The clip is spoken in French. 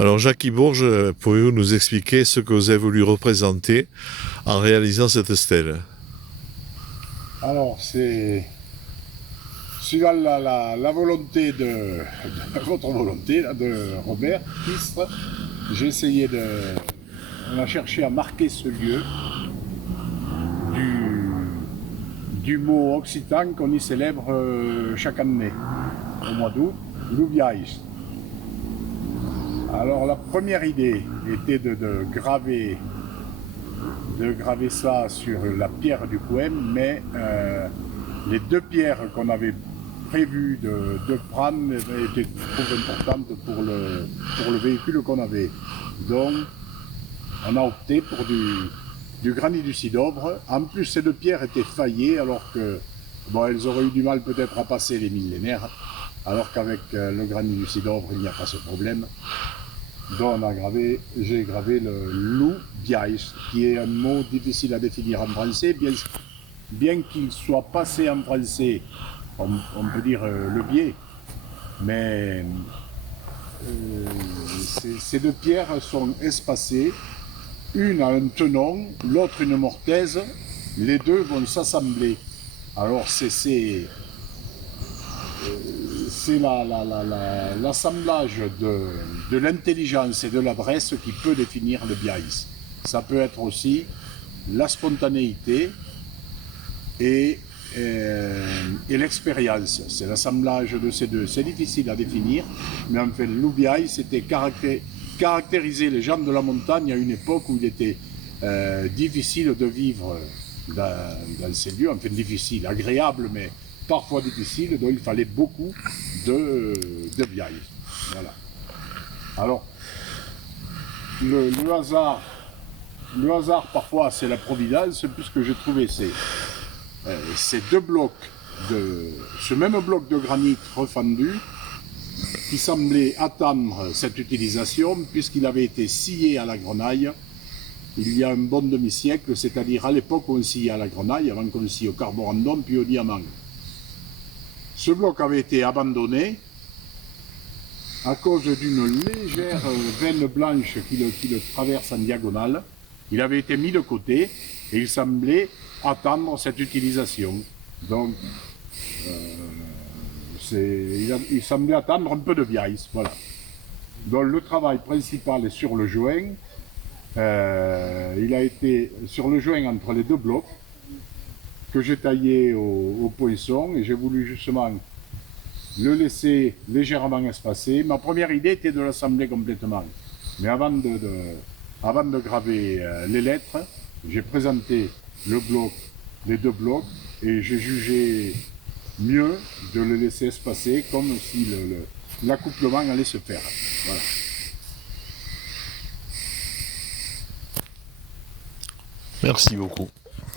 Alors Jacques Bourges, pouvez-vous nous expliquer ce que vous avez voulu représenter en réalisant cette stèle? Alors, c'est suivant la volonté votre volonté, là, de Robert Pistre, j'ai essayé de. On a cherché à marquer ce lieu du mot occitan qu'on y célèbre chaque année, au mois d'août, Louviaïs. Alors, la première idée était de graver ça sur la pierre du poème, mais les deux pierres qu'on avait prévu de prendre étaient trop importantes pour le véhicule qu'on avait. Donc, on a opté pour du granit du Cidobre. En plus, ces deux pierres étaient faillées, alors que bon, elles auraient eu du mal peut-être à passer les millénaires, alors qu'avec le granit du Cidobre, il n'y a pas ce problème. Donc j'ai gravé le loup biaïs, qui est un mot difficile à définir en français, bien qu'il soit passé en français, on peut dire le biais, mais ces deux pierres sont espacées, une a un tenon, l'autre une mortaise, les deux vont s'assembler. Alors c'est l'assemblage de l'intelligence et de l'adresse qui peut définir le biaïs. Ça peut être aussi la spontanéité et l'expérience. C'est l'assemblage de ces deux. C'est difficile à définir, mais en fait, l'Oubiaï, c'était caractériser les gens de la montagne à une époque où il était difficile de vivre dans ces lieux. Enfin, difficile, agréable, mais parfois difficile, donc il fallait beaucoup de biaïs. Voilà. Alors, le hasard parfois c'est la providence, puisque j'ai trouvé ces deux blocs, ce même bloc de granit refendu, qui semblait attendre cette utilisation, puisqu'il avait été scié à la grenaille il y a un bon demi-siècle, c'est-à-dire à l'époque où on sciait à la grenaille, avant qu'on scie au carborandum puis au diamant. Ce bloc avait été abandonné à cause d'une légère veine blanche qui le traverse en diagonale. Il avait été mis de côté et il semblait attendre cette utilisation. Donc, il semblait attendre un peu de biaïs. Voilà. Donc, le travail principal est sur le joint. Il a été sur le joint entre les deux blocs que j'ai taillé au poinçon, et j'ai voulu justement le laisser légèrement espacé. Ma première idée était de l'assembler complètement. Mais avant de graver les lettres, j'ai présenté les deux blocs, et j'ai jugé mieux de le laisser espacer, comme si l'accouplement allait se faire. Voilà. Merci beaucoup.